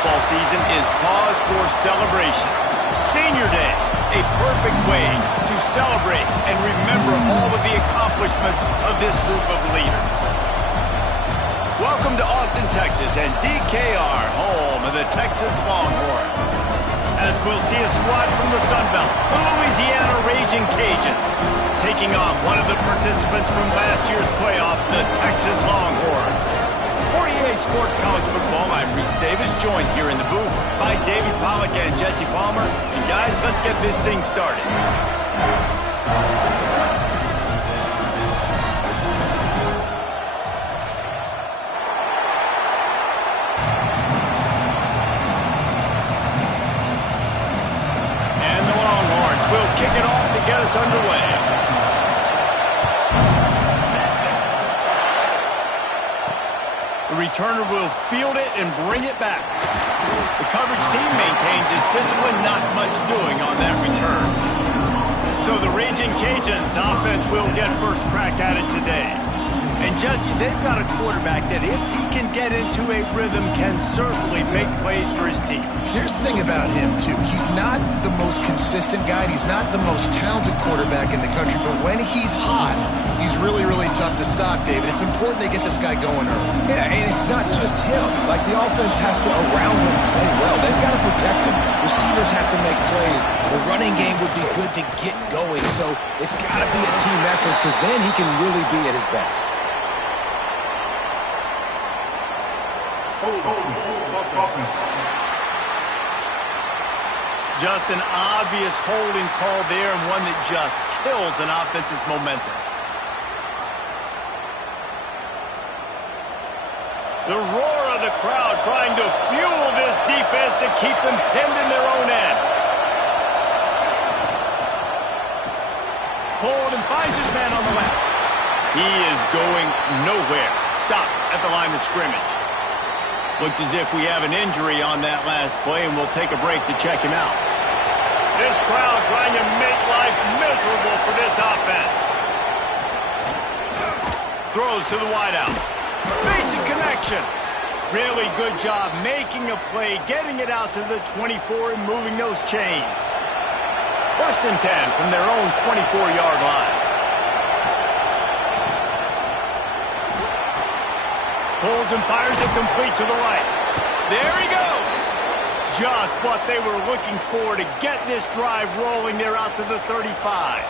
football season is cause for celebration. Senior Day, a perfect way to celebrate and remember all of the accomplishments of this group of leaders. Welcome to Austin, Texas, and DKR, home of the Texas Longhorns. As we'll see a squad from the Sun Belt, the Louisiana Raging Cajuns, taking on one of the participants from last year's playoff, the Texas Longhorns. For EA Sports College Football, I'm Reese Davis, joined here in the booth by David Pollack and Jesse Palmer. And guys, let's get this thing started. And the Longhorns will kick it off to get us underway. The returner will field it and bring it back. The coverage team maintains its discipline, not much doing on that return. So the Raging Cajuns offense will get first crack at it today. And Jesse, they've got a quarterback that if he can get into a rhythm can certainly make plays for his team. Here's the thing about him, too. He's not the most consistent guy. He's not the most talented quarterback in the country. But when he's hot, he's really, really tough to stop, David. It's important they get this guy going early. Yeah, and it's not just him. Like, the offense has to, around him, play well. They've got to protect him. Receivers have to make plays. The running game would be good to get going. So it's got to be a team effort because then he can really be at his best. Just an obvious holding call there, and one that just kills an offense's momentum. The roar of the crowd trying to fuel this defense to keep them pinned in their own end. Hold and finds his man on the left. He is going nowhere. Stop at the line of scrimmage. Looks as if we have an injury on that last play, and we'll take a break to check him out. This crowd trying to make life miserable for this offense. Throws to the wideout. Basic connection. Really good job making a play, getting it out to the 24 and moving those chains. First and 10 from their own 24-yard line. Pulls and fires it complete to the right. There he goes. Just what they were looking for to get this drive rolling. They're out to the 35.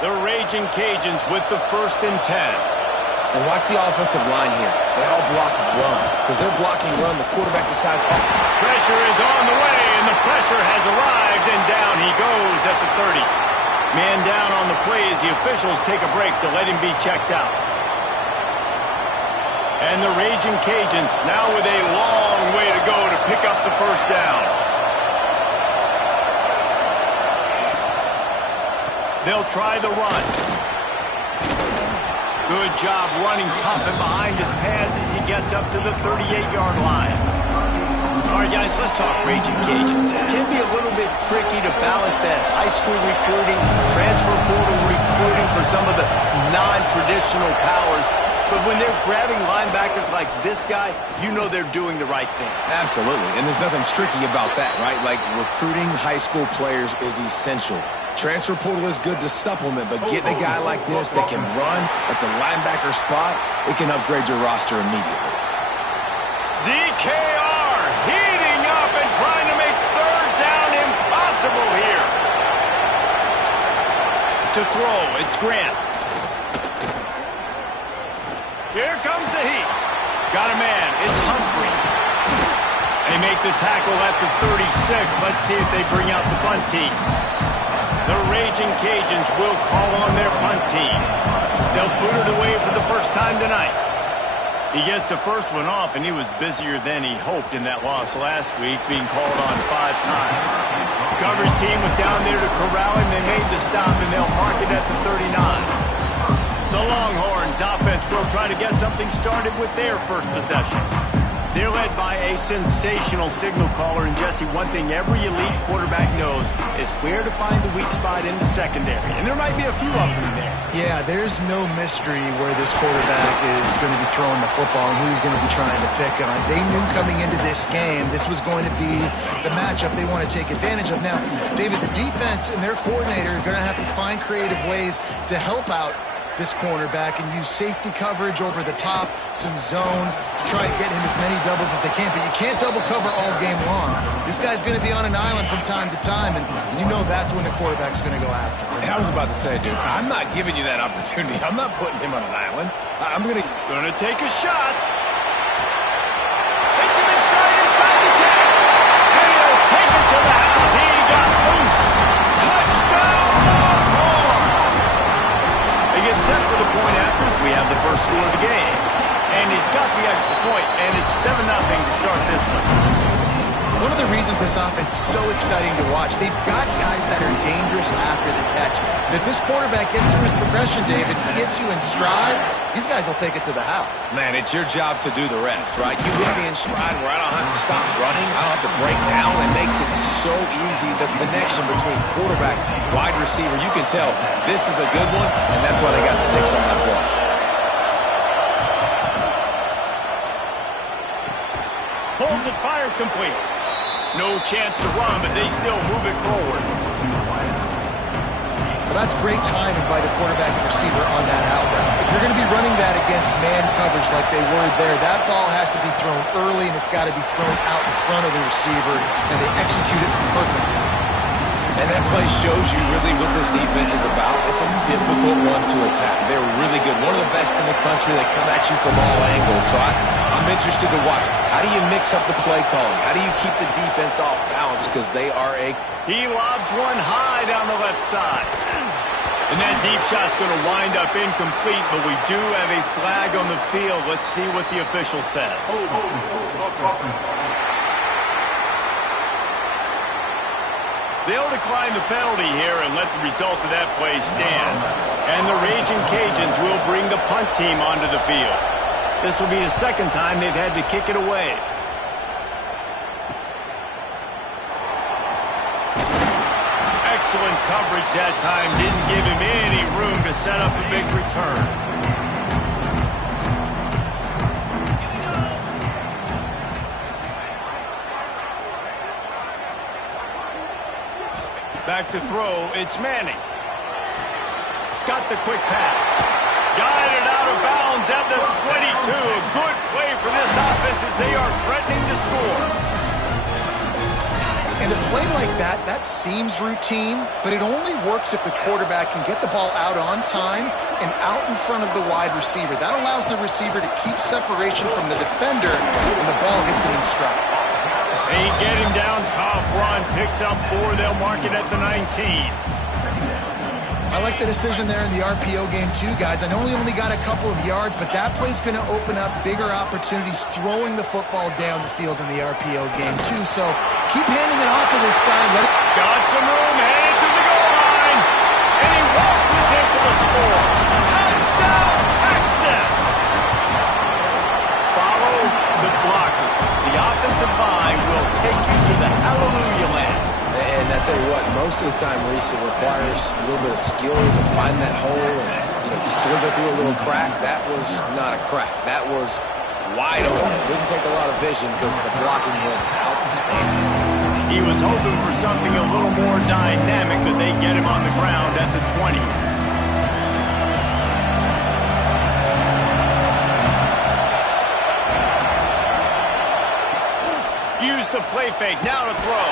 The Raging Cajuns with the first and 10. And watch the offensive line here. They all block run. Because they're blocking run, the quarterback decides, oh. Pressure is on the way, and the pressure has arrived, and down he goes at the 30. Man down on the play as the officials take a break to let him be checked out. And the Raging Cajuns now with a long way to go to pick up the first down. They'll try the run. Good job running tough and behind his pads as he gets up to the 38-yard line. All right, guys, let's talk Raging Cajuns. It can be a little bit tricky to balance that high school recruiting, transfer portal recruiting for some of the non-traditional powers. But when they're grabbing linebackers like this guy, you know they're doing the right thing. Absolutely, and there's nothing tricky about that, right? Like, recruiting high school players is essential. Transfer portal is good to supplement, but getting a guy like this that can run at the linebacker spot, it can upgrade your roster immediately. DKR heating up and trying to make third down impossible here. To throw, it's Grant. Here comes the heat. Got a man. It's Humphrey. They make the tackle at the 36. Let's see if they bring out the punt team. The Raging Cajuns will call on their punt team. They'll boot it away for the first time tonight. He gets the first one off, and he was busier than he hoped in that loss last week, being called on 5 times. Coverage team was down there to corral him. They made the stop, and they'll mark it at the 39. The Longhorns offense will try to get something started with their first possession. They're led by a sensational signal caller, and Jesse, one thing every elite quarterback knows is where to find the weak spot in the secondary, and there might be a few of them there. Yeah, there's no mystery where this quarterback is going to be throwing the football and who he's going to be trying to pick on. They knew coming into this game this was going to be the matchup they want to take advantage of. Now, David, the defense and their coordinator are going to have to find creative ways to help out this cornerback and use safety coverage over the top, some zone, try and get him as many doubles as they can. But you can't double cover all game long. This guy's going to be on an island from time to time, and you know that's when the quarterback's going to go after him. I was about to say, dude, I'm not giving you that opportunity. I'm not putting him on an island. I'm going to take a shot. Hits him in stride inside the 10. And he'll take it to the house. He got loose. Touchdown, Longhorn! They get set for the point after as we have the first score of the game. And he's got the extra point, and it's 7-0 to start this one. One of the reasons this offense is so exciting to watch, they've got guys that are dangerous after the catch. And if this quarterback gets through his progression, David, he gets you in stride, these guys will take it to the house. Man, it's your job to do the rest, right? You hit me in stride where I don't have to stop running, I don't have to break down. It makes it so easy. The connection between quarterback, wide receiver, you can tell this is a good one, and that's why they got 6 on that play. Pulls it fired complete. No chance to run, but they still move it forward. Well, that's great timing by the quarterback and receiver on that out route. If you're going to be running that against man coverage like they were there, that ball has to be thrown early, and it's got to be thrown out in front of the receiver, and they execute it perfectly. And that play shows you really what this defense is about. It's a difficult one to attack. They're really good. One of the best in the country. They come at you from all angles. So I'm interested to watch. How do you mix up the play calling? How do you keep the defense off balance? Because they are He lobs one high down the left side. And that deep shot's going to wind up incomplete, but we do have a flag on the field. Let's see what the official says. They'll decline the penalty here and let the result of that play stand. And the Raging Cajuns will bring the punt team onto the field. This will be the second time they've had to kick it away. Excellent coverage that time. Didn't give him any room to set up a big return. Back to throw, it's Manning. Got the quick pass. Got it out of bounds at the 22. A good play for this offense as they are threatening to score. And a play like that, that seems routine, but it only works if the quarterback can get the ball out on time and out in front of the wide receiver. That allows the receiver to keep separation from the defender when the ball hits him in stride. They get him down, tough run, picks up 4, they'll mark it at the 19. I like the decision there in the RPO game too, guys. I know he only got a couple of yards, but that play's going to open up bigger opportunities throwing the football down the field in the RPO game too. So keep handing it off to this guy. Got some room, headed to the goal line, and he waltzes in for the score. Touchdown, Texas! Follow the blockers. The offensive line will take you to the hallelujah land. And I tell you what, most of the time, Reese, it requires a little bit of skill to find that hole and slither through a little crack. That was not a crack. That was wide open. Didn't take a lot of vision because the blocking was outstanding. He was hoping for something a little more dynamic, but they get him on the ground at the 20. Use the play fake, now to throw.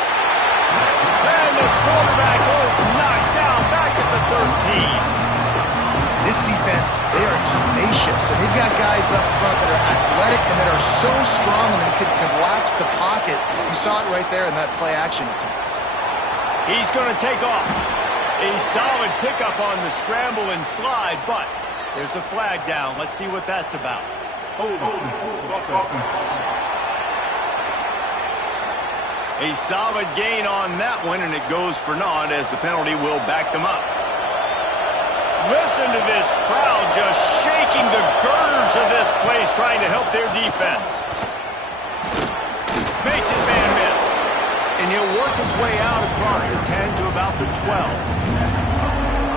And the quarterback is knocked down back at the 13. This defense, they are tenacious, and they've got guys up front that are athletic and that are so strong and that can collapse the pocket. You saw it right there in that play action attempt. He's going to take off. A solid pickup on the scramble and slide, but there's a flag down. Let's see what that's about. A solid gain on that one, and it goes for naught as the penalty will back them up. Listen to this crowd just shaking the girders of this place, trying to help their defense. his way out across the 10 to about the 12.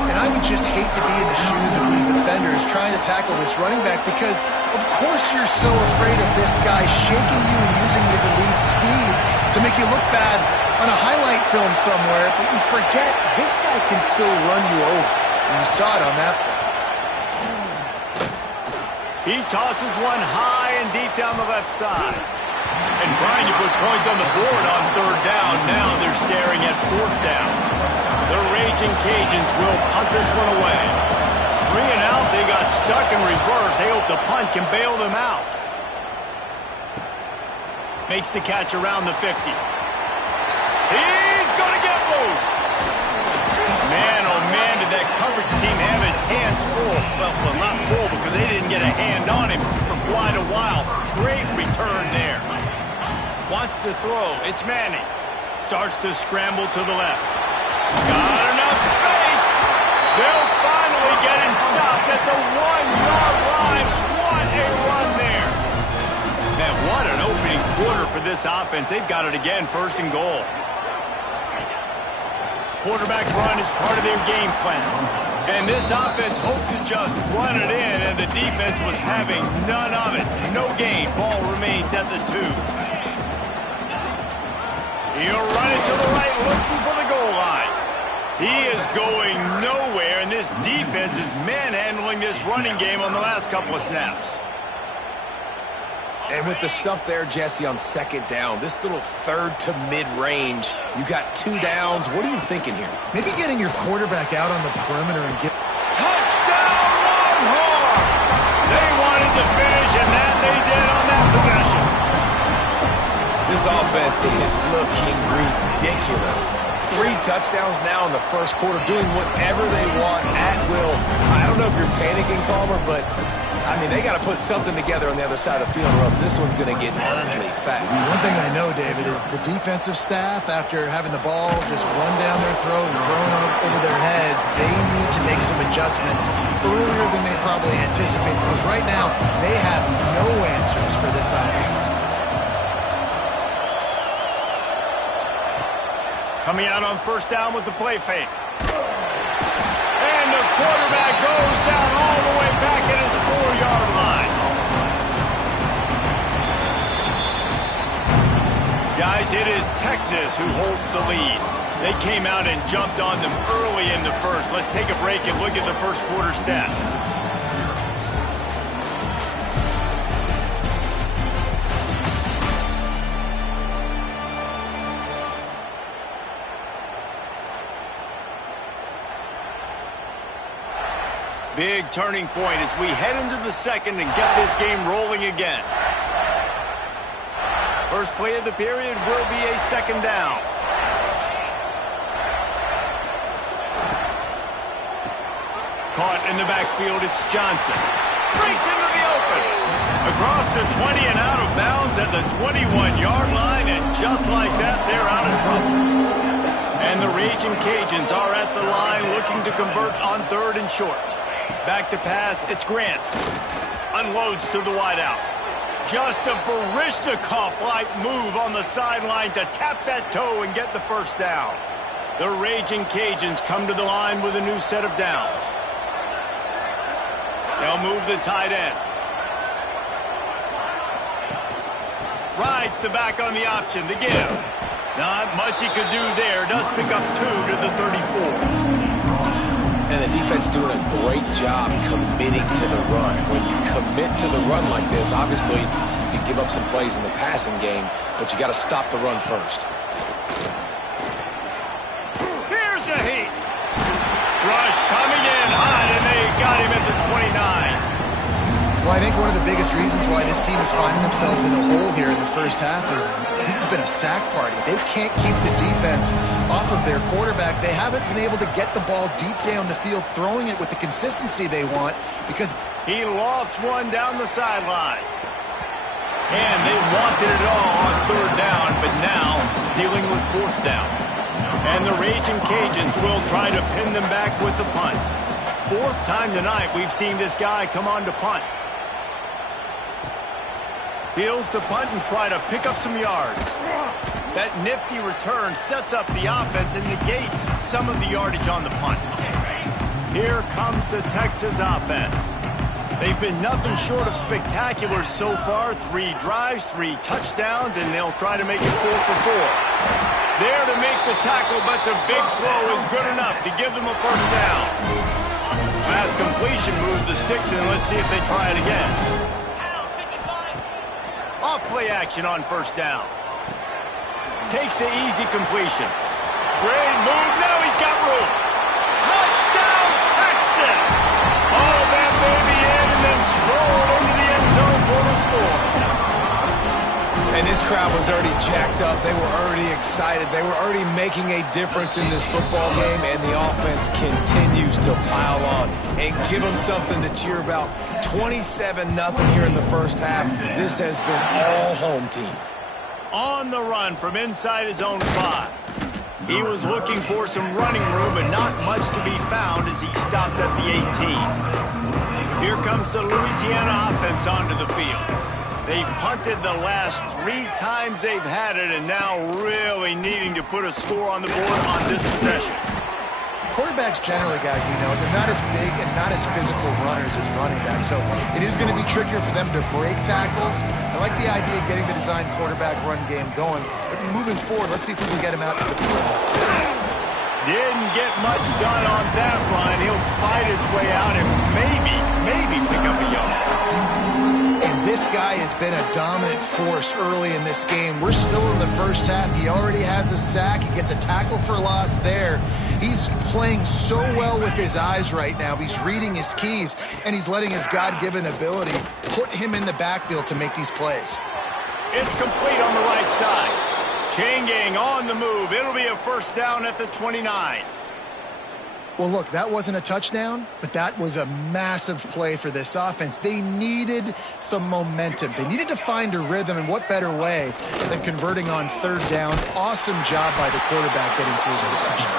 And I would just hate to be in the shoes of these defenders trying to tackle this running back because, of course, you're so afraid of this guy shaking you and using his elite speed to make you look bad on a highlight film somewhere, but you forget this guy can still run you over. And you saw it on that play. He tosses one high and deep down the left side. And trying to put points on the board on third down. Now they're staring at fourth down. The Raging Cajuns will punt this one away. 3 and out, they got stuck in reverse. They hope the punt can bail them out. Makes the catch around the 50. He's going to get loose. Man, oh man, did that coverage team have its hands full. Well, not full because they didn't get a hand on him for quite a while. Great return there. Wants to throw. It's Manning. Starts to scramble to the left. Got enough space. They'll finally get him stopped at the 1-yard line. What a run there. Man, what an opening quarter for this offense. They've got it again, 1st and goal. Quarterback run is part of their game plan. And this offense hoped to just run it in, and the defense was having none of it. No gain. Ball remains at the 2. He'll run it to the right, looking for the goal line. He is going nowhere, and this defense is manhandling this running game on the last couple of snaps. And with the stuff there, Jesse, on 2nd down, this little 3rd to mid-range, you got 2 downs. What are you thinking here? Maybe getting your quarterback out on the perimeter and get... Touchdown, Longhorn! They wanted to finish, and that they did on that possession. This offense is looking ridiculous. 3 touchdowns now in the 1st quarter, doing whatever they want at will. I don't know if you're panicking, Palmer, but, I mean, they got to put something together on the other side of the field, or else this one's going to get ugly fat. One thing I know, David, is the defensive staff, after having the ball just run down their throat and thrown over their heads, they need to make some adjustments earlier than they probably anticipate, because right now they have no answers for this offense. Coming out on 1st down with the play fake. And the quarterback goes down all the way back at his 4-yard line. Guys, it is Texas who holds the lead. They came out and jumped on them early in the 1st. Let's take a break and look at the 1st quarter stats. Big turning point as we head into the 2nd and get this game rolling again. First play of the period will be a 2nd down. Caught in the backfield, it's Johnson. Breaks into the open. Across the 20 and out of bounds at the 21-yard line, and just like that, they're out of trouble. And the Raging Cajuns are at the line looking to convert on 3rd and short. Back to pass, it's Grant. Unloads to the wideout. Just a Baryshnikov-like move on the sideline to tap that toe and get the 1st down. The Raging Cajuns come to the line with a new set of downs. They'll move the tight end. Rides the back on the option, the give. Not much he could do there. Does pick up 2 to the 34. And the defense doing a great job committing to the run. When you commit to the run like this, obviously you can give up some plays in the passing game, but you got to stop the run first. Here's a heat. Rush coming in hot, and they got him at the 29. Well, I think one of the biggest reasons why this team is finding themselves in a hole here in the 1st half is this has been a sack party. They can't keep the defense off of their quarterback. They haven't been able to get the ball deep down the field, throwing it with the consistency they want because he lofts one down the sideline. And they wanted it all on 3rd down, but now dealing with 4th down. And the Raging Cajuns will try to pin them back with the punt. 4th time tonight we've seen this guy come on to punt. Fields to punt and try to pick up some yards. That nifty return sets up the offense and negates some of the yardage on the punt. Here comes the Texas offense. They've been nothing short of spectacular so far. 3 drives, 3 touchdowns, and they'll try to make it 4 for 4. There to make the tackle, but the big throw is good enough to give them a first down. Pass completion moves the sticks, and let's see if they try it again. Off play action on first down. Takes the easy completion. Great move. Now he's got room. Touchdown, Texas! All that baby in and then strolled into the end zone for the score. And this crowd was already jacked up. They were already excited. They were already making a difference in this football game, and the offense continues to pile on and give them something to cheer about. 27-0 here in the first half. This has been all home team. On the run from inside his own 5. He was looking for some running room, but not much to be found as he stopped at the 18. Here comes the Louisiana offense onto the field. They've punted the last 3 times they've had it, and now really needing to put a score on the board on this possession. Quarterbacks generally, guys, we know, they're not as big and not as physical runners as running backs, so it is going to be trickier for them to break tackles. I like the idea of getting the design quarterback run game going, but moving forward, let's see if we can get him out to the field. Didn't get much done on that run. He'll fight his way out and maybe pick up a yard. And this guy has been a dominant force early in this game. We're still in the first half. He already has a sack. He gets a tackle for loss there. He's playing so well with his eyes right now. He's reading his keys, and he's letting his God-given ability put him in the backfield to make these plays. It's complete on the right side. Chain gang on the move. It'll be a first down at the 29. Well, look, that wasn't a touchdown, but that was a massive play for this offense. They needed some momentum. They needed to find a rhythm, and what better way than converting on third down. Awesome job by the quarterback getting through his progression.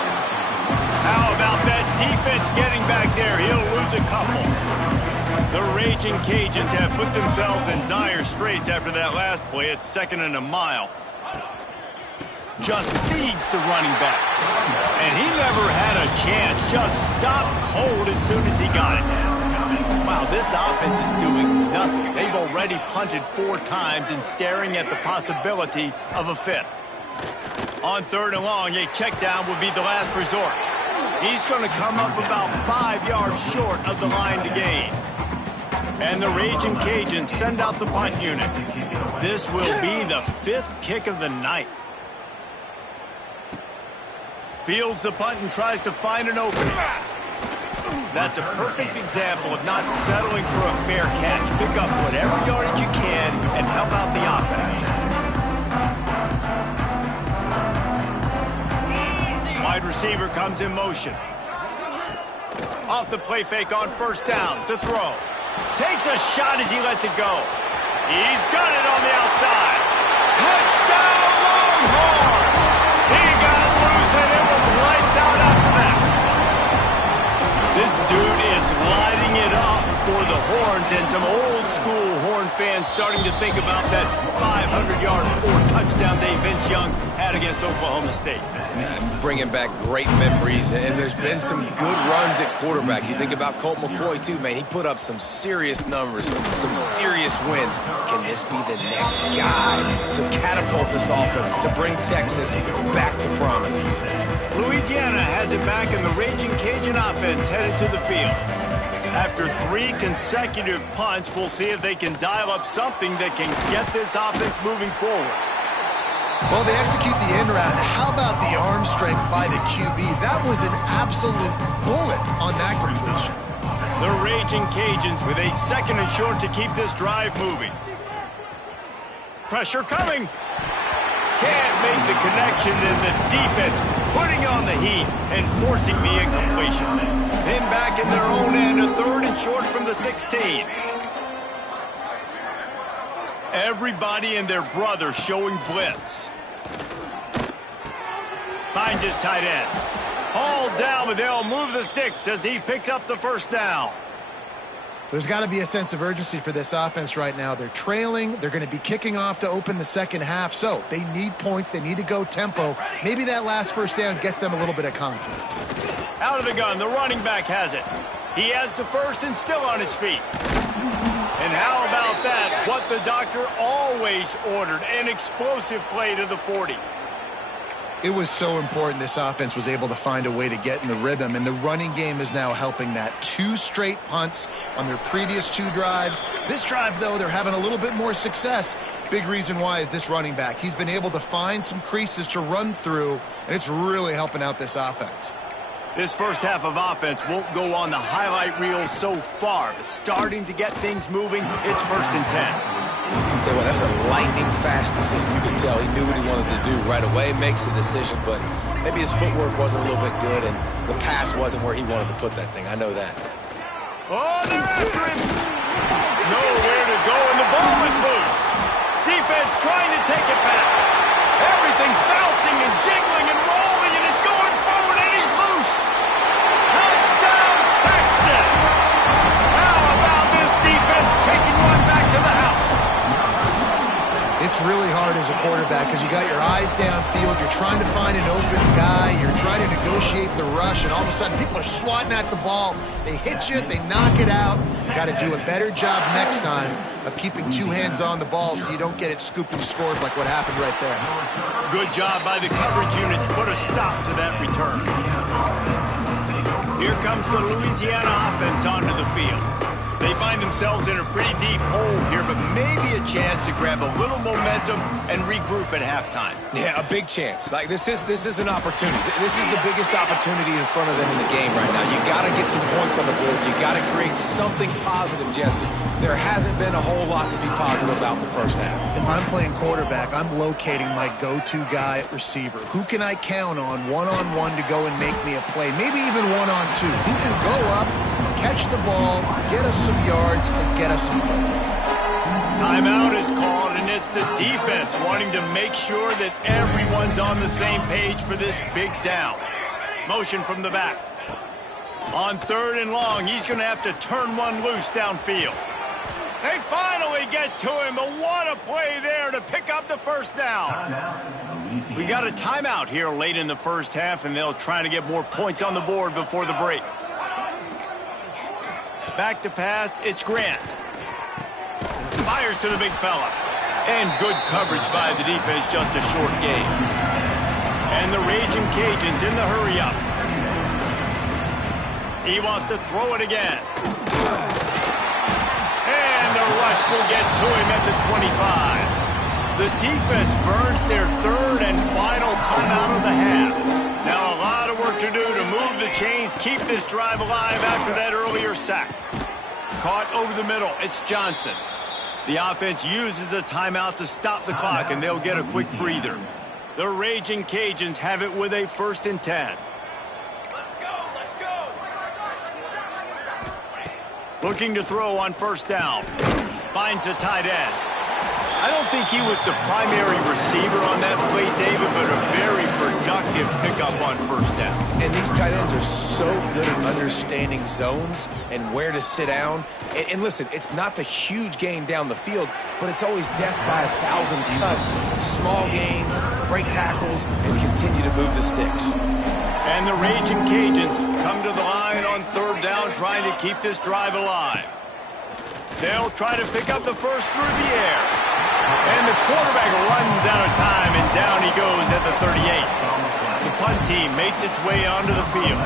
How about that defense getting back there? He'll lose a couple. The Raging Cajuns have put themselves in dire straits after that last play. It's 2nd and a mile. Just feeds the running back. And he never had a chance. Just stopped cold as soon as he got it. Wow, this offense is doing nothing. They've already punted 4 times and staring at the possibility of a 5th. On 3rd and long, a check down would be the last resort. He's going to come up about 5 yards short of the line to gain. And the Raging Cajuns send out the punt unit. This will be the 5th kick of the night. Fields the punt and tries to find an opening. That's a perfect example of not settling for a fair catch. Pick up whatever yardage you can and help out the offense. Wide receiver comes in motion. Off the play fake on first down to throw. Takes a shot as he lets it go. He's got it on the outside. Touchdown, Longhorns! He got loose and it was lights out after that. This dude is lighting it up for the Horns, and some old school Horn fans starting to think about that 500-yard 4-touchdown day Vince Young had against Oklahoma State. Bringing back great memories, and there's been some good runs at quarterback. You think about Colt McCoy, too, man. He put up some serious numbers, some serious wins. Can this be the next guy to catapult this offense, to bring Texas back to prominence? Louisiana has it back, and the Raging Cajun offense headed to the field. After 3 consecutive punts, we'll see if they can dial up something that can get this offense moving forward. Well, they execute the end route. How about the arm strength by the QB? That was an absolute bullet on that completion. The Raging Cajuns with a 2nd and short to keep this drive moving. Pressure coming. Can't make the connection, and the defense putting on the heat and forcing the incompletion. Pinned back in their own end, a 3rd and short from the 16. Everybody and their brother showing blitz. Finds his tight end. Hauled down, but they'll move the sticks as he picks up the first down. There's got to be a sense of urgency for this offense right now. They're trailing. They're going to be kicking off to open the second half. So they need points. They need to go tempo. Maybe that last first down gets them a little bit of confidence. Out of the gun, the running back has it. He has the first and still on his feet. And how about that? What the doctor always ordered, an explosive play to the 40. It was so important this offense was able to find a way to get in the rhythm, and the running game is now helping that. 2 straight punts on their previous 2 drives. This drive, though, they're having a little bit more success. Big reason why is this running back. He's been able to find some creases to run through, and it's really helping out this offense. This first half of offense won't go on the highlight reel so far, but starting to get things moving, it's 1st and 10. I'll tell you what, that was a lightning-fast decision. You could tell he knew what he wanted to do right away, makes the decision, but maybe his footwork wasn't a little bit good, and the pass wasn't where he wanted to put that thing. I know that. Oh, they're after him! Nowhere to go, and the ball is loose. Defense trying to take it back. Everything's bouncing and jiggling and rolling, and it's going forward, and he's loose. Touchdown, Texans! How about this defense taking one back to the house? It's really hard as a quarterback because you got your eyes downfield. You're trying to find an open guy. You're trying to negotiate the rush, and all of a sudden people are swatting at the ball. They hit you. They knock it out. You got to do a better job next time of keeping 2 hands on the ball so you don't get it scooped and scored like what happened right there. Good job by the coverage unit to put a stop to that return. Here comes the Louisiana offense onto the field. They find themselves in a pretty deep hole here, but maybe a chance to grab a little momentum and regroup at halftime. Yeah, a big chance. Like this is an opportunity. This is the biggest opportunity in front of them in the game right now. You got to get some points on the board. You got to create something positive, Jesse. There hasn't been a whole lot to be positive about in the first half. If I'm playing quarterback, I'm locating my go-to guy at receiver. Who can I count on one-on-one to go and make me a play? Maybe even one-on-two. Who can go up, catch the ball, get us some yards, and get us some points. Timeout is called, and it's the defense wanting to make sure that everyone's on the same page for this big down. Motion from the back. On 3rd and long, he's going to have to turn one loose downfield. They finally get to him, but what a play there to pick up the first down. We got a timeout here late in the first half, and they'll try to get more points on the board before the break. Back to pass, it's Grant. Fires to the big fella. And good coverage by the defense, just a short gain. And the Raging Cajuns in the hurry-up. He wants to throw it again. And the rush will get to him at the 25. The defense burns their 3rd and final timeout of the half. Now a lot of work to do to move the chains, keep this drive alive after that earlier sack. Caught over the middle, it's Johnson. The offense uses a timeout to stop the clock, and they'll get a quick breather. The Raging Cajuns have it with a 1st and 10. Looking to throw on 1st down. Finds the tight end. I don't think he was the primary receiver on that play, David, but a very productive pickup on 1st down. And these tight ends are so good at understanding zones and where to sit down. And listen, it's not the huge gain down the field, but it's always death by 1,000 cuts, small gains, break tackles, and continue to move the sticks. And the Raging Cajuns come to the line on 3rd down, trying to keep this drive alive. They'll try to pick up the first through the air. And the quarterback runs out of time, and down he goes at the 38. The punt team makes its way onto the field.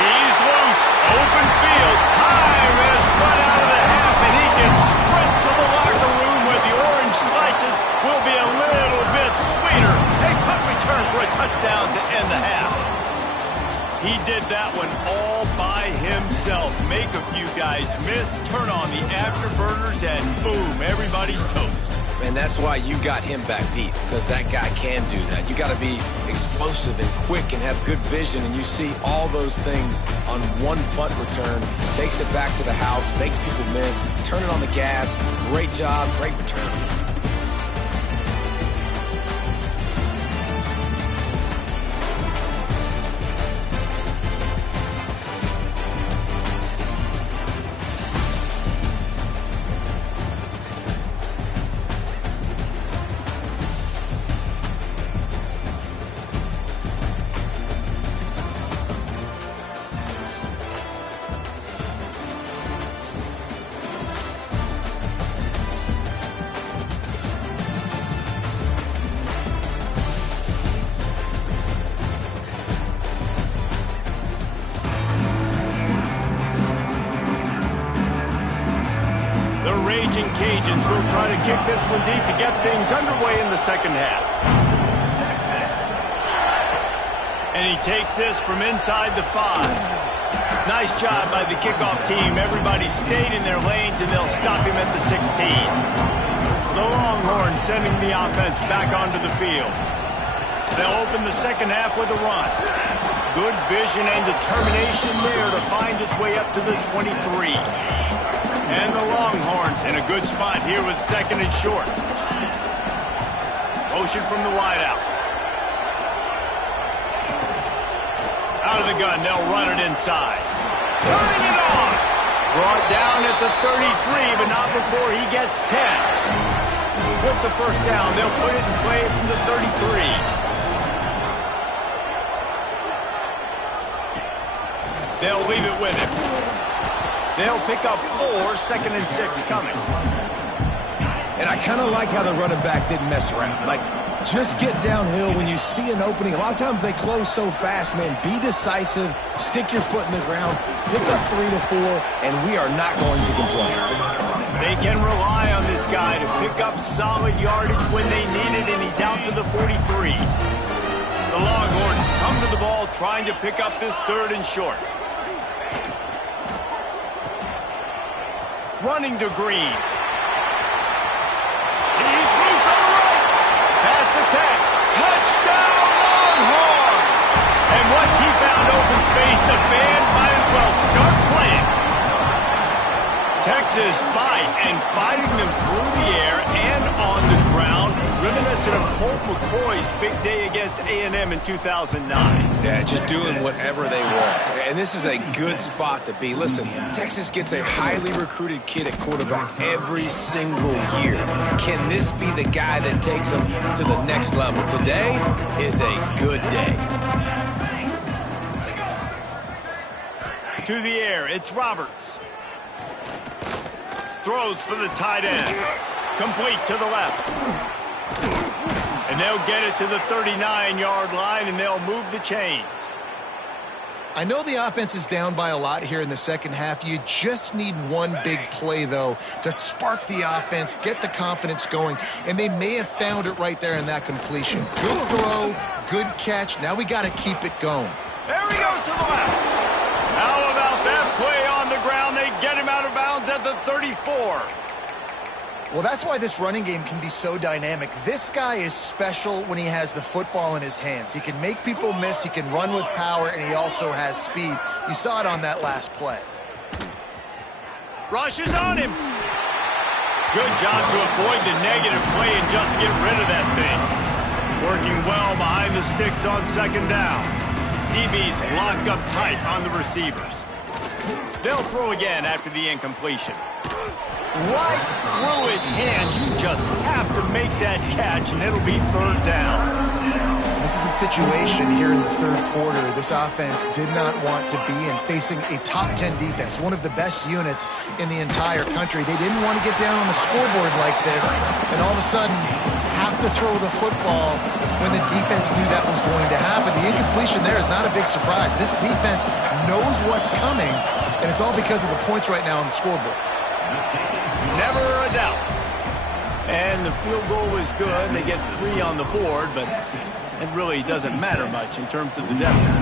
He's loose, open field. Time has run out of the half, and he can sprint to the locker room where the orange slices will be a little bit sweeter. A punt return for a touchdown to end the half. He did that one all by himself. Make a few guys miss, turn on the afterburners, and boom, everybody's toast. And that's why you got him back deep, because that guy can do that. You got to be explosive and quick and have good vision, and you see all those things on one punt return. Takes it back to the house, makes people miss, turn it on the gas. Great job, great return. Raging Cajuns will try to kick this one deep to get things underway in the second half. And he takes this from inside the 5. Nice job by the kickoff team. Everybody stayed in their lanes, and they'll stop him at the 16. The Longhorns sending the offense back onto the field. They'll open the second half with a run. Good vision and determination there to find his way up to the 23. And the Longhorns in a good spot here with second and short. Motion from the wideout. Out of the gun, they'll run it inside. Turning it on! Brought down at the 33, but not before he gets 10. With the first down, they'll put it in play from the 33. They'll leave it with him. They'll pick up 4, second and 6 coming. And I kind of like how the running back didn't mess around. Like, just get downhill when you see an opening. A lot of times they close so fast, man. Be decisive, stick your foot in the ground, pick up 3 to 4, and we are not going to complain. They can rely on this guy to pick up solid yardage when they need it, and he's out to the 43. The Longhorns come to the ball trying to pick up this third and short. Running to Green. He's loose on the right. Past attack. Touchdown, Longhorns! And once he found open space, the band might as well start playing. Texas fighting them through the air and on the ground, reminiscent of Colt McCoy's big day against A&M in 2009. Yeah, just doing whatever they want. And this is a good spot to be. Listen, Texas gets a highly recruited kid at quarterback every single year. Can this be the guy that takes them to the next level? Today is a good day. To the air, it's Roberts. Throws for the tight end. Complete to the left. And they'll get it to the 39-yard line, and they'll move the chains. I know the offense is down by a lot here in the second half. You just need one big play, though, to spark the offense, get the confidence going, and they may have found it right there in that completion. Good throw, good catch. Now we got to keep it going. There he goes to the left. How about that play on the ground? They get him out of bounds at the 34. Well, that's why this running game can be so dynamic. This guy is special when he has the football in his hands. He can make people miss, he can run with power, and he also has speed. You saw it on that last play. Rushes on him. Good job to avoid the negative play and just get rid of that thing. Working well behind the sticks on second down. DB's locked up tight on the receivers. They'll throw again after the incompletion. Right through his hands. You just have to make that catch, and it'll be third down. This is a situation here in the third quarter this offense did not want to be in, facing a top 10 defense, one of the best units in the entire country. They didn't want to get down on the scoreboard like this, and all of a sudden have to throw the football when the defense knew that was going to happen. The incompletion there is not a big surprise. This defense knows what's coming, and it's all because of the points right now on the scoreboard. Never a doubt. And the field goal is good. They get 3 on the board, but it really doesn't matter much in terms of the deficit.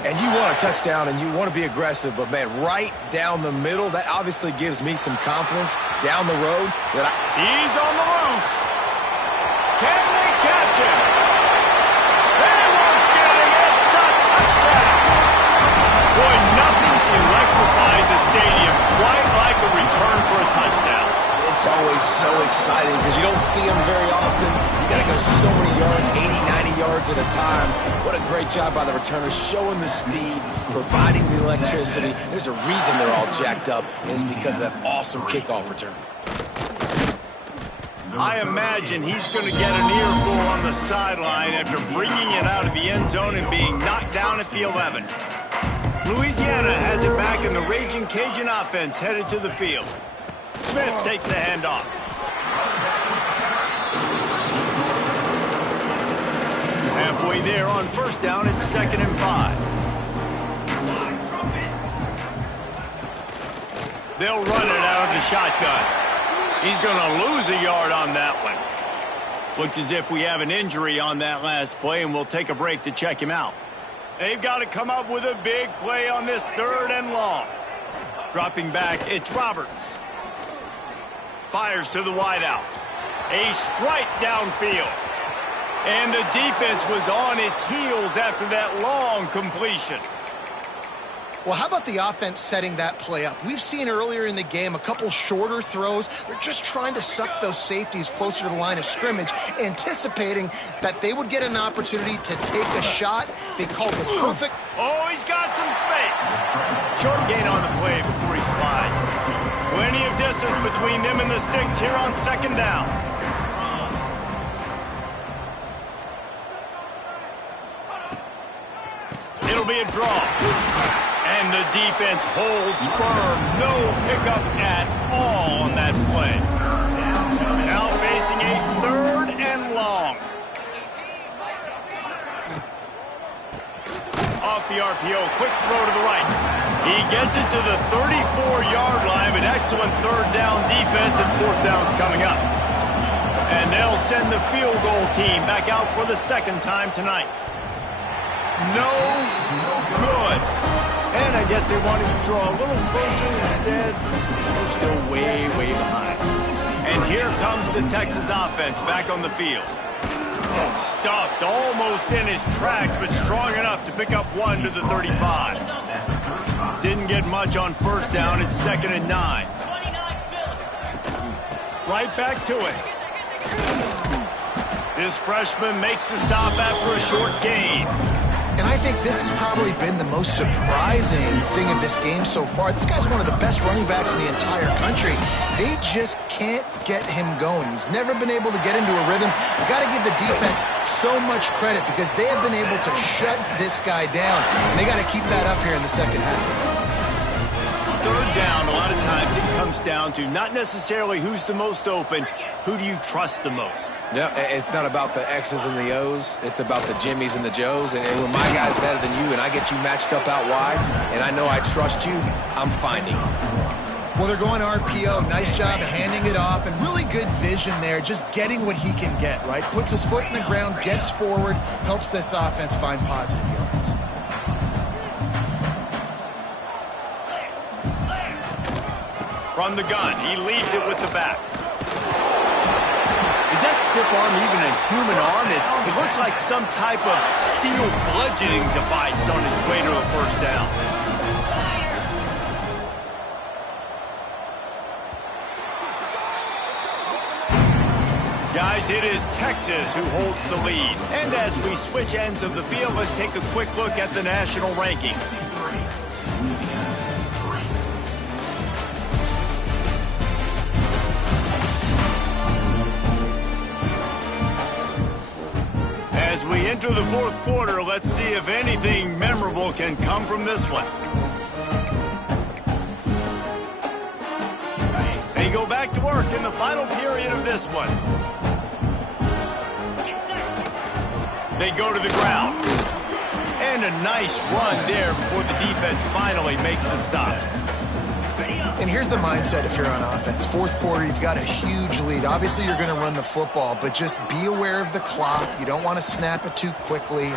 And you want a touchdown and you want to be aggressive, but, man, right down the middle, that obviously gives me some confidence down the road that He's on the loose. Can they catch him? They won't get him. It's a touchdown. Boy, nothing electrifies a stadium quite like a return for a touchdown. It's always so exciting because you don't see them very often. You got to go so many yards, 80, 90 yards at a time. What a great job by the returners, showing the speed, providing the electricity. There's a reason they're all jacked up, and it's because of that awesome kickoff return. I imagine he's going to get an earful on the sideline after bringing it out of the end zone and being knocked down at the 11. Louisiana has it back, and the Raging Cajun offense headed to the field. Smith takes the handoff. Halfway there on first down, it's 2nd and 5. They'll run it out of the shotgun. He's going to lose a yard on that one. Looks as if we have an injury on that last play, and we'll take a break to check him out. They've got to come up with a big play on this 3rd and long. Dropping back, it's Roberts. Fires to the wideout. A strike downfield. And the defense was on its heels after that long completion. Well, how about the offense setting that play up? We've seen earlier in the game a couple shorter throws. They're just trying to suck those safeties closer to the line of scrimmage, anticipating that they would get an opportunity to take a shot. They called it perfect. Oh, he's got some space. Short gain on the play before he slides. Plenty of distance between them and the sticks here on 2nd down. It'll be a draw. And the defense holds firm. No pickup at all on that play. Now facing a 3rd and long. Off the RPO, quick throw to the right. He gets it to the 34-yard line, but excellent 3rd down defense, and 4th down's coming up. And they'll send the field goal team back out for the 2nd time tonight. No good. And I guess they wanted to draw a little closer. Instead, they're still way, way behind. And here comes the Texas offense back on the field. Stuffed almost in his tracks, but strong enough to pick up 1 to the 35. Didn't get much on 1st down. It's 2nd and 9. Right back to it. This freshman makes the stop after a short gain. And I think this has probably been the most surprising thing of this game so far. This guy's one of the best running backs in the entire country. They just can't get him going. He's never been able to get into a rhythm. You got to give the defense so much credit because they have been able to shut this guy down. And they got to keep that up here in the 2nd half. 3rd down, a lot of times it comes down to not necessarily who's the most open, who do you trust the most? Yeah, it's not about the X's and the O's. It's about the Jimmys and the Joes. And when my guy's better than you and I get you matched up out wide and I know I trust you, I'm finding you. Well, they're going RPO. Nice job handing it off and really good vision there, just getting what he can get, right? Puts his foot in the ground, gets forward, helps this offense find positive yards. From the gun, he leaves it with the back. Is that stiff arm even a human arm? It looks like some type of steel bludgeoning device on his way to a 1st down. Guys, it is Texas who holds the lead. And as we switch ends of the field, let's take a quick look at the national rankings. As we enter the 4th quarter, let's see if anything memorable can come from this one. They go back to work in the final period of this one. They go to the ground. And a nice run there before the defense finally makes the stop. And here's the mindset if you're on offense. 4th quarter, you've got a huge lead. Obviously, you're going to run the football, but just be aware of the clock. You don't want to snap it too quickly.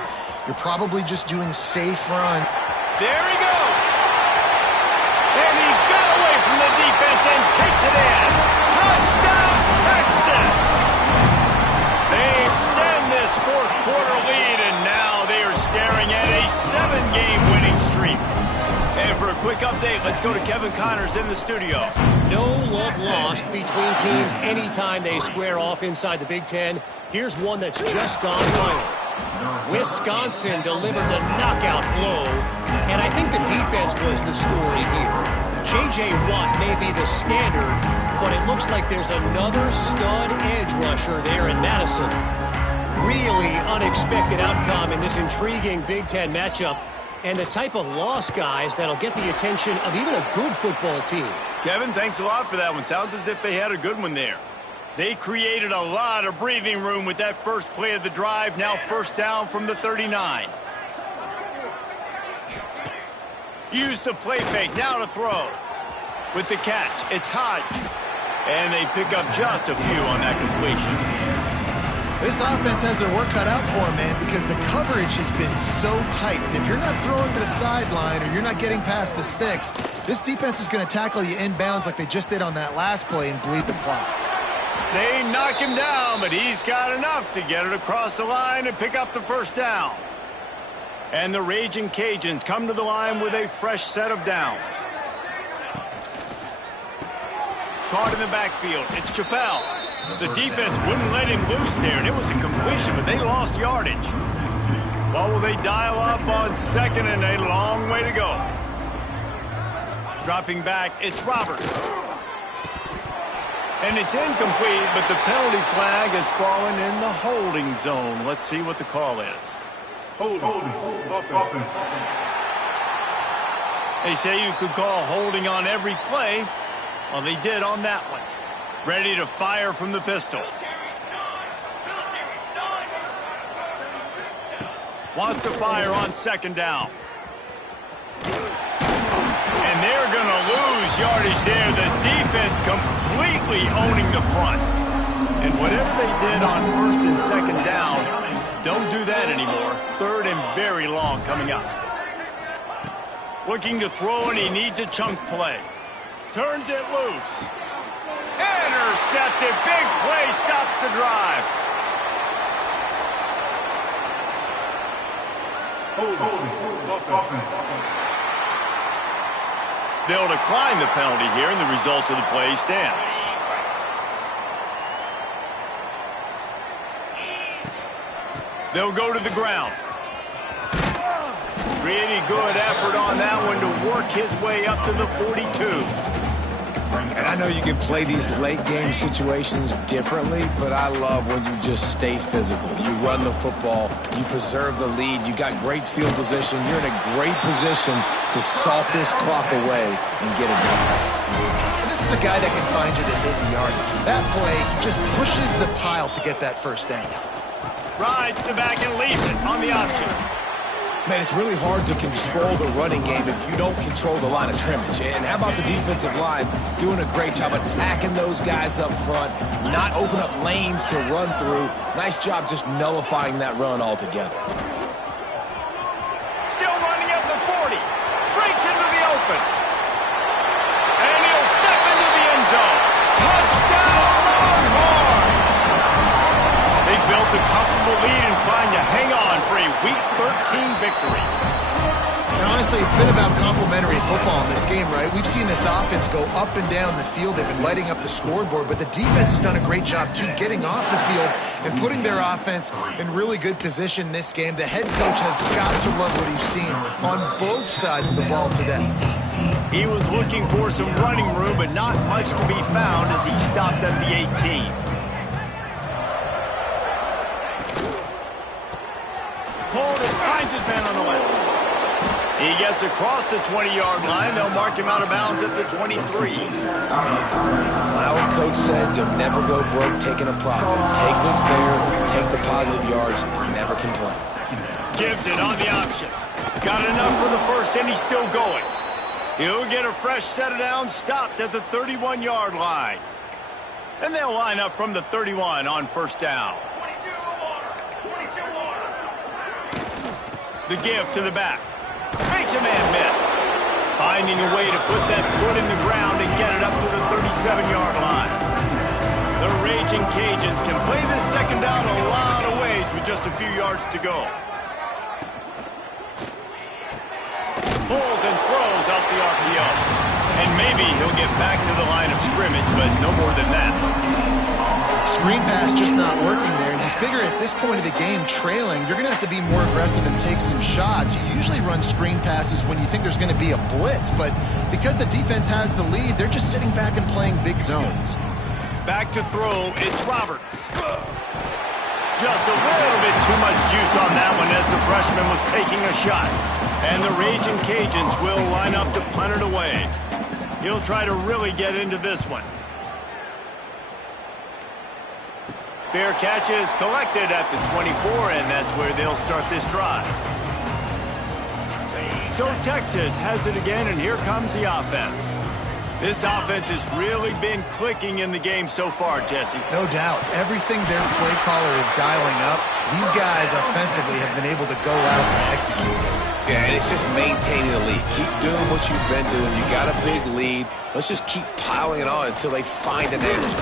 You're probably just doing safe run. There he goes. And he got away from the defense and takes it in. Touchdown, Texas! They extend this fourth quarter lead, and now they are staring at a 7-game winning streak. And for a quick update, let's go to Kevin Connors in the studio. No love lost between teams anytime they square off inside the Big Ten. Here's one that's just gone final. Wisconsin delivered the knockout blow, and I think the defense was the story here. J.J. Watt may be the standard, but it looks like there's another stud edge rusher there in Madison. Really unexpected outcome in this intriguing Big Ten matchup, and the type of loss, guys, that'll get the attention of even a good football team. Kevin, thanks a lot for that one. Sounds as if they had a good one there. They created a lot of breathing room with that first play of the drive. Now first down from the 39. Use the play fake. Now to throw. With the catch, it's Hodge. And they pick up just a few on that completion. This offense has their work cut out for them, man, because the coverage has been so tight. And if you're not throwing to the sideline or you're not getting past the sticks, this defense is going to tackle you inbounds like they just did on that last play and bleed the clock. They knock him down, but he's got enough to get it across the line and pick up the first down. And the Raging Cajuns come to the line with a fresh set of downs. Caught in the backfield. It's Chappelle. The defense wouldn't let him loose there, and it was a completion, but they lost yardage. Well, will they dial up on second, and a long way to go. Dropping back, it's Roberts. And it's incomplete, but the penalty flag has fallen in the holding zone. Let's see what the call is. Holding. They say you could call holding on every play. Well, they did on that one. Ready to fire from the pistol. Wants to fire on second down. And they're going to lose yardage there. The defense completely owning the front. And whatever they did on first and second down, don't do that anymore. Third and very long coming up. Looking to throw, and he needs a chunk play. Turns it loose. Intercepted. Big play stops the drive. They'll decline the penalty here, and the result of the play stands. They'll go to the ground. Really good effort on that one to work his way up to the 42. And I know you can play these late-game situations differently, but I love when you just stay physical. You run the football, you preserve the lead, you got great field position, you're in a great position to salt this clock away and get it done. This is a guy that can find you the hidden yardage. That play, he just pushes the pile to get that first down. Rides the back and leaves it on the option. Man, it's really hard to control the running game if you don't control the line of scrimmage. And how about the defensive line doing a great job attacking those guys up front, not open up lanes to run through. Nice job just nullifying that run altogether. Still running at the 40. Breaks into the open. And he'll step into the end zone. Touchdown, Longhorn! They built a comfortable lead and trying to hang on for a Week 13 victory. And honestly, it's been about complementary football in this game, right? We've seen this offense go up and down the field. They've been lighting up the scoreboard, but the defense has done a great job, too, getting off the field and putting their offense in really good position in this game. The head coach has got to love what he's seen on both sides of the ball today. He was looking for some running room, but not much to be found as he stopped at the 18. Pulled and finds his man on the left. He gets across the 20-yard line. They'll mark him out of bounds at the 23. My old coach said you'll never go broke taking a profit. Take what's there, take the positive yards, and never complain. Gives it on the option. Got enough for the first, and he's still going. He'll get a fresh set of downs, stopped at the 31-yard line. And they'll line up from the 31 on first down. The give to the back. Makes a man miss. Finding a way to put that foot in the ground and get it up to the 37-yard line. The Raging Cajuns can play this second down a lot of ways with just a few yards to go. Pulls and throws out the RPO. And maybe he'll get back to the line of scrimmage, but no more than that. Screen pass just not working there, and you figure at this point of the game, trailing, you're going to have to be more aggressive and take some shots. You usually run screen passes when you think there's going to be a blitz, but because the defense has the lead, they're just sitting back and playing big zones. Back to throw, it's Roberts. Just a little bit too much juice on that one as the freshman was taking a shot. And the Raging Cajuns will line up to punt it away. He'll try to really get into this one. Fair catch is collected at the 24, and that's where they'll start this drive. So Texas has it again, and here comes the offense. This offense has really been clicking in the game so far, Jesse. No doubt. Everything their play caller is dialing up, these guys offensively have been able to go out and execute. Yeah, and it's just maintaining the lead. Keep doing what you've been doing. You got a big lead. Let's just keep piling it on until they find an answer.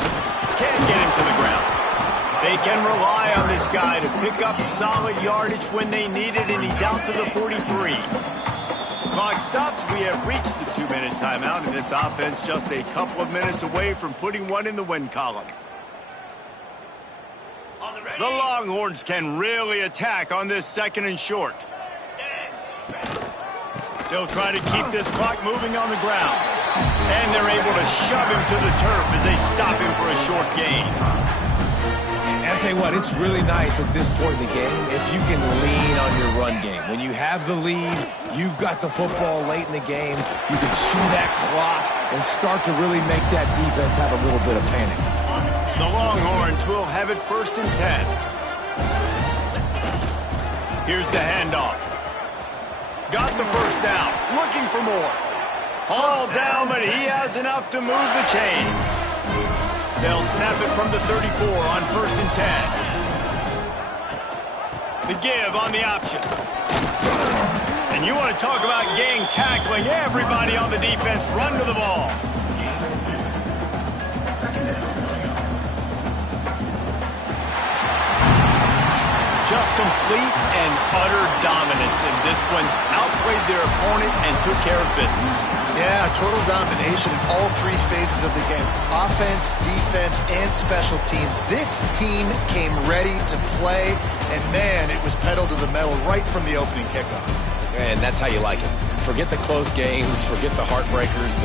Can't get him to the ground. They can rely on this guy to pick up solid yardage when they need it, and he's out to the 43. Clock stops. We have reached the 2-minute timeout, and this offense just a couple of minutes away from putting one in the win column. The Longhorns can really attack on this second and short. They'll try to keep this clock moving on the ground. And they're able to shove him to the turf as they stop him for a short gain. I'll tell you what, it's really nice at this point in the game if you can lean on your run game. When you have the lead, you've got the football late in the game, you can chew that clock and start to really make that defense have a little bit of panic. The Longhorns will have it 1st and 10. Here's the handoff. Got the first down, looking for more. All down, but he has enough to move the chains. They'll snap it from the 34 on 1st and 10. The give on the option. And you want to talk about gang tackling. Everybody on the defense run to the ball. Just complete and utter dominance in this one. Outplayed their opponent and took care of business. Yeah, total domination in all three phases of the game. Offense, defense, and special teams. This team came ready to play, and man, it was pedal to the metal right from the opening kickoff. And that's how you like it. Forget the close games, forget the heartbreakers.